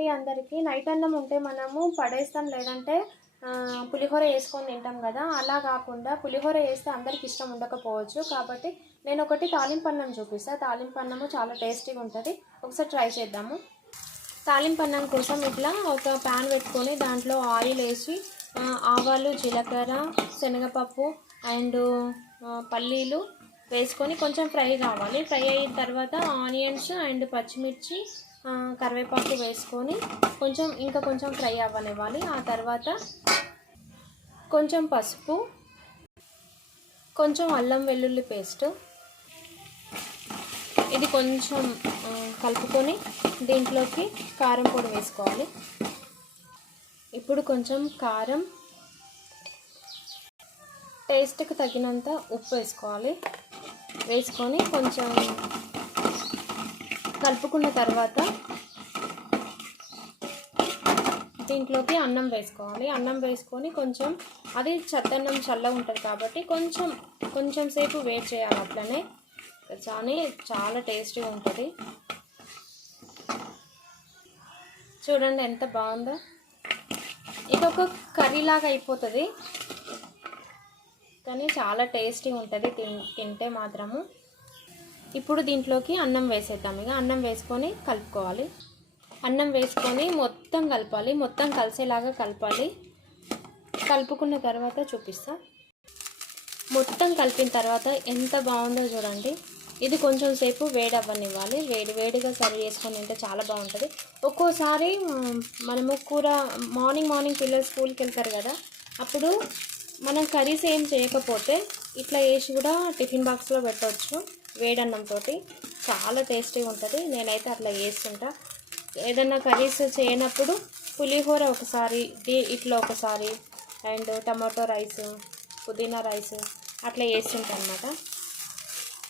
అండి అందరికీ. నైట్ అన్నం ఉంటే మనము పడేస్తాం లేదంటే పులిహోర వేసుకొని తింటాం కదా. అలా కాకుండా పులిహోర వేస్తే అందరికి ఇష్టం ఉండకపోవచ్చు. కాబట్టి నేను ఒకటి తాలింపన్నం చూపిస్తాను తాలింపన్నము చాలా టేస్టీగా ఉంటుంది. ఒకసారి ట్రై చేద్దాము. తాలింపన్నం కోసం ఇట్లా ఒక ప్యాన్ పెట్టుకొని దాంట్లో ఆయిల్ వేసి ఆవాలు జీలకర్ర శనగపప్పు అండ్ పల్లీలు వేసుకొని కొంచెం ఫ్రై కావాలి. ఫ్రై అయిన తర్వాత ఆనియన్స్ అండ్ పచ్చిమిర్చి కరివేపాకు వేసుకొని కొంచెం ఇంకా కొంచెం ఫ్రై అవ్వనివ్వాలి. ఆ తర్వాత కొంచెం పసుపు కొంచెం అల్లం వెల్లుల్లి పేస్ట్. ఇది కొంచెం కలుపుకొని దీంట్లోకి కారం పొడి వేసుకోవాలి. ఇప్పుడు కొంచెం కారం టేస్ట్కి తగినంత ఉప్పు వేసుకోవాలి. వేసుకొని కొంచెం కలుపుకున్న తర్వాత దీంట్లోకి అన్నం వేసుకోవాలి. అన్నం వేసుకొని కొంచెం అది చద్దన్నం చల్లగా ఉంటుంది కాబట్టి కొంచెం కొంచెం సేపు వేట్ చేయాలి అట్లనే. కానీ చాలా టేస్టీగా ఉంటుంది. చూడండి ఎంత బాగుందో. ఇది ఒక కర్రీ లాగా అయిపోతుంది. కానీ చాలా టేస్టీ ఉంటుంది తింటే మాత్రము. ఇప్పుడు దీంట్లోకి అన్నం వేసేద్దాం. ఇక అన్నం వేసుకొని కలుపుకోవాలి. అన్నం వేసుకొని మొత్తం కలపాలి. మొత్తం కలిసేలాగా కలపాలి. కలుపుకున్న తర్వాత చూపిస్తా. మొత్తం కలిపిన తర్వాత ఎంత బాగుందో చూడండి. ఇది కొంచెం సేపు వేడి అవ్వనివ్వాలి వేడి వేడిగా సర్వ్ చేసుకొని తింటే చాలా బాగుంటుంది. ఒక్కోసారి మనము కూర మార్నింగ్ మార్నింగ్ పిల్లలు స్కూల్కి వెళ్తారు కదా. అప్పుడు మనం కర్రీస్ ఏం చేయకపోతే ఇట్లా వేసి కూడా టిఫిన్ బాక్స్లో పెట్టవచ్చు వేడన్నంతో చాలా టేస్టీగా ఉంటుంది. నేనైతే అట్లా వేస్తుంటా ఏదన్నా కర్రీస్ చేయనప్పుడు పులిహోర ఒకసారి ది- ఇట్లా ఒకసారి అండ్ టమాటో రైస్ పుదీనా రైస్ అట్లా చేస్తుంటాను అనమాట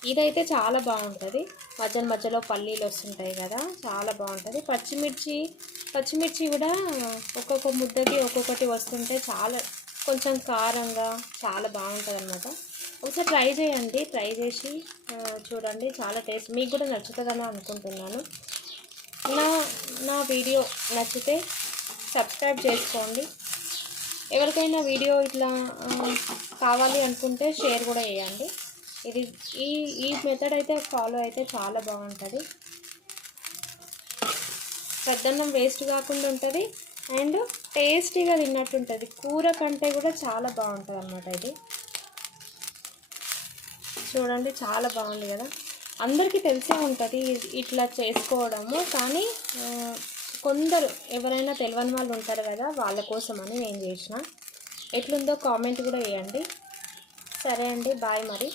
ఇదైతే చాలా బాగుంటుంది. మధ్య మధ్యలో పల్లీలు వస్తుంటాయి కదా చాలా బాగుంటుంది. పచ్చిమిర్చి పచ్చిమిర్చి కూడా ఒక్కొక్క ముద్దకి ఒక్కొక్కటి వస్తుంటే చాలా కొంచెం కారంగా చాలా బాగుంటుంది అన్నమాట ఒకసారి ట్రై చేయండి. ట్రై చేసి చూడండి. చాలా టేస్ట్. మీకు కూడా నచ్చుతుందని అనుకుంటున్నాను. నా నా వీడియో నచ్చితే సబ్స్క్రైబ్ చేసుకోండి. ఎవరికైనా వీడియో ఇట్లా కావాలి అనుకుంటే షేర్ కూడా చేయండి. ఇది ఈ ఈ మెథడ్ అయితే ఫాలో అయితే చాలా బాగుంటుంది. పెద్దన్నం వేస్ట్ కాకుండా ఉంటుంది. అండ్ టేస్టీగా తిన్నట్టు ఉంటుంది. కూర కంటే కూడా చాలా బాగుంటుంది అన్నమాట ఇది. చూడండి చాలా బాగుంది కదా. అందరికీ తెలిసే ఉంటుంది ఇట్లా చేసుకోవడము కానీ కొందరు ఎవరైనా తెలియని వాళ్ళు ఉంటారు కదా వాళ్ళ కోసమని నేను చేసిన. ఎట్లుందో కామెంట్ కూడా వేయండి సరే అండి బాయ్ మరి.